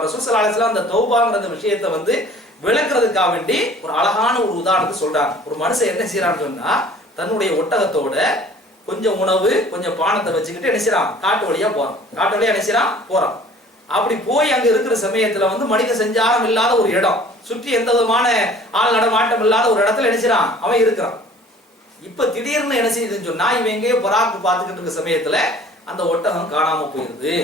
அப்ப அலிஸ்லாம் அந்த தௌபாங்கிற அந்த விஷயத்தை வந்து விளக்குறதுக்காக வேண்டி ஒரு அழகான ஒரு உதாரணத்தை சொல்றாங்க. ஒரு மனுஷன் என்ன செய்யறான்னு சொன்னா தன்னுடைய ஒட்டகத்தோட கொஞ்சம் உணவு கொஞ்சம் பானத்தை வச்சுக்கிட்டு என்ன செய்யறான் காட்டு வழியா போறான். காட்டு வழியா என்ன செய்யறான் போறான். அப்படி போய் அங்க இருக்கிற சமயத்துல வந்து மனித சஞ்சாரம் இல்லாத ஒரு இடம் சுற்றி எந்த விதமான ஆள் நடமாட்டம் இல்லாத ஒரு இடத்துல என்ன செய்யறான் அவன் இருக்கிறான். இப்ப திடீர்னு என்ன செய்யுதுன்னு சொன்னா இவன் எங்கேயோ பராக்கு பார்த்துக்கிட்டு இருக்க சமயத்துல அந்த ஒட்டகம் காணாம போயிருது.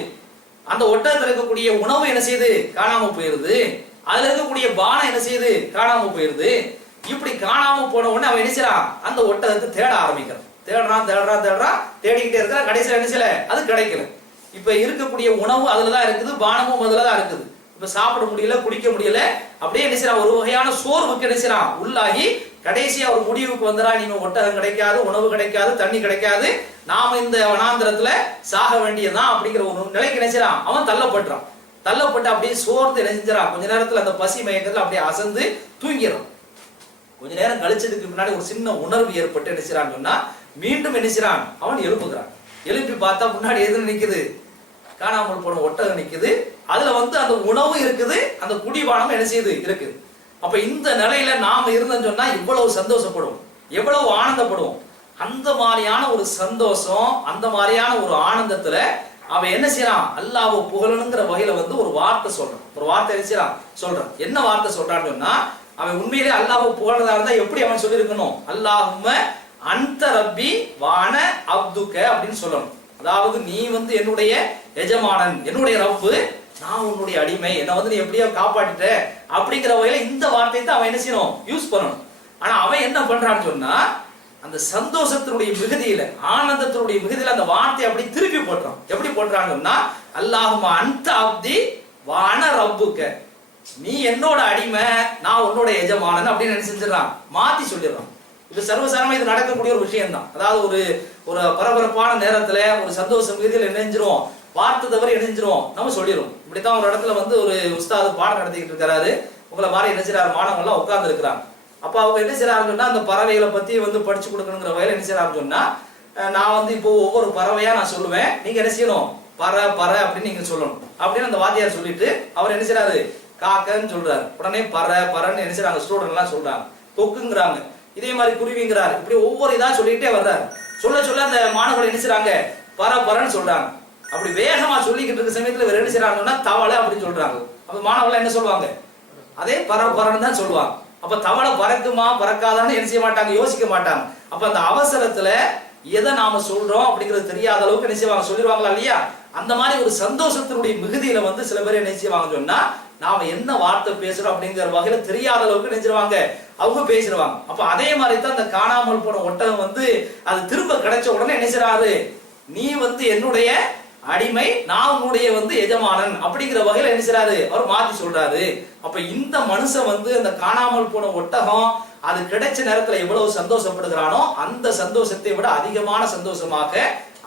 அந்த ஒட்டகத்தில் இருக்கக்கூடிய உணவு என்ன செய்யுது? காணாம போயிருது. அதுல இருக்கக்கூடிய பானம் என்ன செய்யுது? காணாம போயிருது. இப்படி காணாம போன உடனே அவன் என்ன செய்யறான் அந்த ஒட்டகத்தை தேட ஆரம்பிக்கிறான். தேடுறான் தேடுறான் தேடுறான். தேடிக்கிட்டே இருக்கிறான். கடைசியில் என்ன செய்யல? அது கிடைக்கல. இப்ப இருக்கக்கூடிய உணவு அதுல தான் இருக்குது. பானமும் அதுல தான் இருக்குது. இப்ப சாப்பிட முடியல குடிக்க முடியல. அப்படியே என்ன செய்யறான்? ஒரு வகையான சோர்வுக்கு என்ன செய்யறான்? உள்ளாகி கடைசியா ஒரு முடிவுக்கு வந்துடா நீங்க ஒட்டகம் கிடைக்காது உணவு கிடைக்காது தண்ணி கிடைக்காது. நாம இந்த வனாந்திரத்துல சாக வேண்டியதுதான் அப்படிங்கிற ஒரு நிலைக்கு நினைச்சிடான் அவன் தள்ளப்படுறான் தள்ளப்பட்டு அப்படியே சோர்ந்து என்ன கொஞ்ச நேரத்துல அந்த பசி மயக்கத்துல அப்படியே அசந்து தூங்கிடும் கொஞ்ச நேரம் கழிச்சதுக்கு முன்னாடி ஒரு சின்ன உணர்வு ஏற்பட்டு என்ன சொன்னா மீண்டும் என்ன அவன் எழுப்புகிறான். எழுப்பி பார்த்தா முன்னாடி எது நிற்குது காணாமல் போன ஒட்டகம் நிற்குது அதுல வந்து அந்த உணவு இருக்குது அந்த குடிபானம் என்ன செய்யுது? இருக்குது. அப்ப இந்த நிலையில நாம இருந்தோம்னு சொன்னா இவ்வளவு சந்தோஷப்படுவோம். எவ்வளவு ஆனந்தப்படுவோம். அந்த மாதிரியான ஒரு சந்தோஷம் அந்த மாதிரியான ஒரு ஆனந்தத்துல அவன் என்ன செய்யறான்? அல்லாஹ் புகழனுங்கிற வகையில வந்து ஒரு வார்த்தை சொல்றான். ஒரு வார்த்தை என்ன செய்யறான்? சொல்றான். என்ன வார்த்தை சொல்றான்னு சொன்னா அவன் உண்மையிலே அல்லாஹ் புகழதா இருந்தா எப்படி அவன் சொல்லியிருக்கணும்? அல்லாஹும்ம அந்த ரப்பி வான அப்துக்க அப்படின்னு சொல்லணும். அதாவது நீ வந்து என்னுடைய எஜமானன் என்னுடைய ரப்பு நான் உன்னுடைய அடிமை என்னை வந்து நீ எப்படியோ காப்பாற்றிட்ட அப்படிங்கிற வகையில இந்த வார்த்தையை தான் அவன் என்ன செய்யணும்? யூஸ் பண்ணணும். ஆனா அவன் என்ன பண்றான்னு சொன்னா அந்த சந்தோஷத்தினுடைய மிகுதியில ஆனந்தத்தினுடைய மிகுதியில அந்த வார்த்தையை அப்படி திருப்பி போடுறான் எப்படி போடுறாங்கன்னா அல்லாஹுமா அந்த அப்தி வான ரப்புக்க. நீ என்னோட அடிமை நான் உன்னோட எஜமானன் அப்படின்னு என்ன மாத்தி சொல்லிடுறான். இது சர்வசாரமா இது நடக்கக்கூடிய ஒரு விஷயம் தான் அதாவது ஒரு ஒரு பரபரப்பான நேரத்துல ஒரு சந்தோஷம் மிகுதியில் இணைஞ்சிரும் வார்த்தை தவிர இணைஞ்சிரும் நம்ம சொல்லிடுவோம் இப்படித்தான் ஒரு இடத்துல வந்து ஒரு உஸ்தாது பாடம் நடத்திக்கிட்டு இருக்காரு. உங்களை மாதிரி என்ன மாணவங்கள்லாம் உட்கார்ந்து இருக்கிறாங்க. அப்போ அவங்க என்ன செய்யறாங்கன்னா அந்த பறவைகளை பத்தி வந்து படிச்சு கொடுக்கணுங்கிற வகையில் என்ன செய்யறாங்க சொன்னா நான் வந்து இப்போ ஒவ்வொரு பறவையா நான் சொல்லுவேன். நீங்க என்ன செய்யணும்? பற பற அப்படின்னு நீங்க சொல்லணும். அப்படின்னு அந்த வாத்தியார் சொல்லிட்டு அவர் என்ன செய்யறாரு காக்கன்னு சொல்றாரு. உடனே பற பறன்னு என்ன செய்யறாங்க ஸ்டூடெண்ட் எல்லாம் சொல்றாங்க. கொக்குங்கிறாங்க. இதே மாதிரி குருவிங்கிறாரு. இப்படி ஒவ்வொரு இதாக சொல்லிக்கிட்டே வர்றார். சொல்ல சொல்ல அந்த மாணவர்கள் என்ன செய்றாங்க? பற பறன்னு சொல்றாங்க. அப்படி வேகமா சொல்லிக்கிட்டு இருக்க சமயத்துல இவர் என்ன செய்றாங்கன்னா தவளை அப்படின்னு சொல்றாங்க. அப்ப மாணவர்கள் என்ன சொல்லுவாங்க? அதே பர பரன்னு தான் சொல்லுவாங்க. அப்ப தவளை பறக்குமா பறக்காதான்னு என்ன செய்ய மாட்டாங்க? யோசிக்க மாட்டாங்க. அப்ப அந்த அவசரத்துல எதை நாம சொல்றோம் அப்படிங்கிறது தெரியாத அளவுக்கு என்ன செய்வாங்க? சொல்லிடுவாங்களா இல்லையா? அந்த மாதிரி ஒரு சந்தோஷத்தினுடைய மிகுதியில வந்து சில பேர் என்ன செய்வாங்க சொன்னா நாம என்ன வார்த்தை பேசுறோம் அப்படிங்கிற வகையில தெரியாத அளவுக்கு நினைச்சிருவாங்க அவங்க பேசிடுவாங்க அப்ப அதே மாதிரி தான் அந்த காணாமல் போன ஒட்டகம் வந்து அது திரும்ப கிடைச்ச உடனே என்ன நீ வந்து என்னுடைய அடிமை நான் உன்னுடைய வந்து எஜமானன் அப்படிங்கிற வகையில என்ன அவர் மாத்தி சொல்றாரு. அப்ப இந்த மனுஷன் வந்து அந்த காணாமல் போன ஒட்டகம் அது கிடைச்ச நேரத்துல எவ்வளவு சந்தோஷப்படுகிறானோ அந்த சந்தோஷத்தை விட அதிகமான சந்தோஷமாக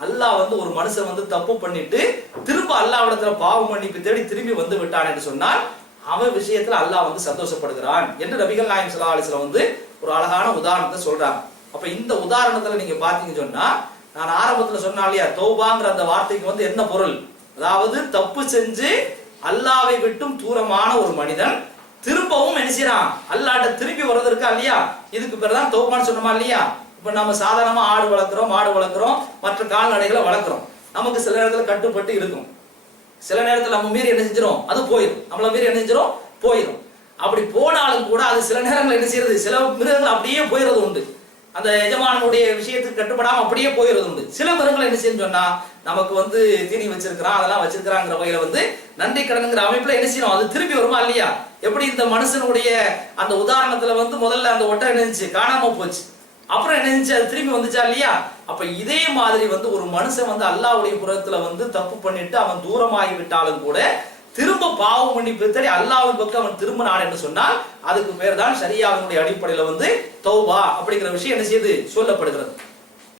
அல்லாஹ் வந்து ஒரு மனுஷன் வந்து தப்பு பண்ணிட்டு திரும்ப அல்லாவிடத்துல பாவம் மன்னிப்பு தேடி திரும்பி வந்து விட்டான் என்று சொன்னால் அவன் விஷயத்துல அல்லாஹ் வந்து சந்தோஷப்படுகிறான் என்று நபிகள் நாயம் ஸல்லல்லாஹு அலிஸ்ல வந்து ஒரு அழகான உதாரணத்தை சொல்றாங்க. அப்ப இந்த உதாரணத்துல நீங்க பாத்தீங்கன்னு சொன்னா நான் ஆரம்பத்துல சொன்னா இல்லையா தௌபாங்கிற அந்த வார்த்தைக்கு வந்து என்ன பொருள்? அதாவது தப்பு செஞ்சு அல்லாவை விட்டும் தூரமான ஒரு மனிதன் திரும்பவும் என்ன செய்யறான் அல்லாட்ட திரும்பி இருக்கா இல்லையா? இதுக்கு பேர் தான் தௌபான்னு சொன்னோமா இல்லையா? இப்போ நம்ம சாதாரணமாக ஆடு வளர்க்குறோம் மாடு வளர்க்குறோம் மற்ற கால்நடைகளை வளர்க்குறோம். நமக்கு சில நேரத்தில் கட்டுப்பட்டு இருக்கும். சில நேரத்தில் நம்ம மீறி என்ன செஞ்சிரும்? அது போயிடும் நம்மள மீறி என்ன செஞ்சிரும்? போயிடும் அப்படி போனாலும் கூட அது சில நேரங்கள் என்ன செய்யறது? சில மிருகங்கள் அப்படியே போயிடுறது உண்டு. அந்த எஜமானனுடைய விஷயத்துக்கு கட்டுப்படாமல் அப்படியே போயிடுறது உண்டு. சில மிருகங்கள் என்ன செய்யும் சொன்னா நமக்கு வந்து தீனி வச்சிருக்கிறான் அதெல்லாம் வச்சிருக்கிறாங்கிற வகையில வந்து நன்றி கடனுங்கிற அமைப்புல என்ன செய்யணும்? அது திரும்பி வருமா இல்லையா? எப்படி இந்த மனுஷனுடைய அந்த உதாரணத்துல வந்து முதல்ல அந்த ஒட்டை நினைச்சு காணாம போச்சு. அப்புறம் என்ன அது திரும்பி வந்துச்சா இல்லையா? அப்ப இதே மாதிரி வந்து ஒரு மனுஷன் வந்து அல்லாவுடைய புறத்துல வந்து தப்பு பண்ணிட்டு அவன் தூரமாகி விட்டாலும் கூட திரும்ப பாவம் பண்ணி தேடி அல்லாவின் பக்கம் அவன் திரும்பினான் என்று சொன்னால் அதுக்கு பேர் தான் சரியாகனுடைய அடிப்படையில வந்து தௌபா அப்படிங்கிற விஷயம் என்ன செய்யுது? சொல்லப்படுகிறது.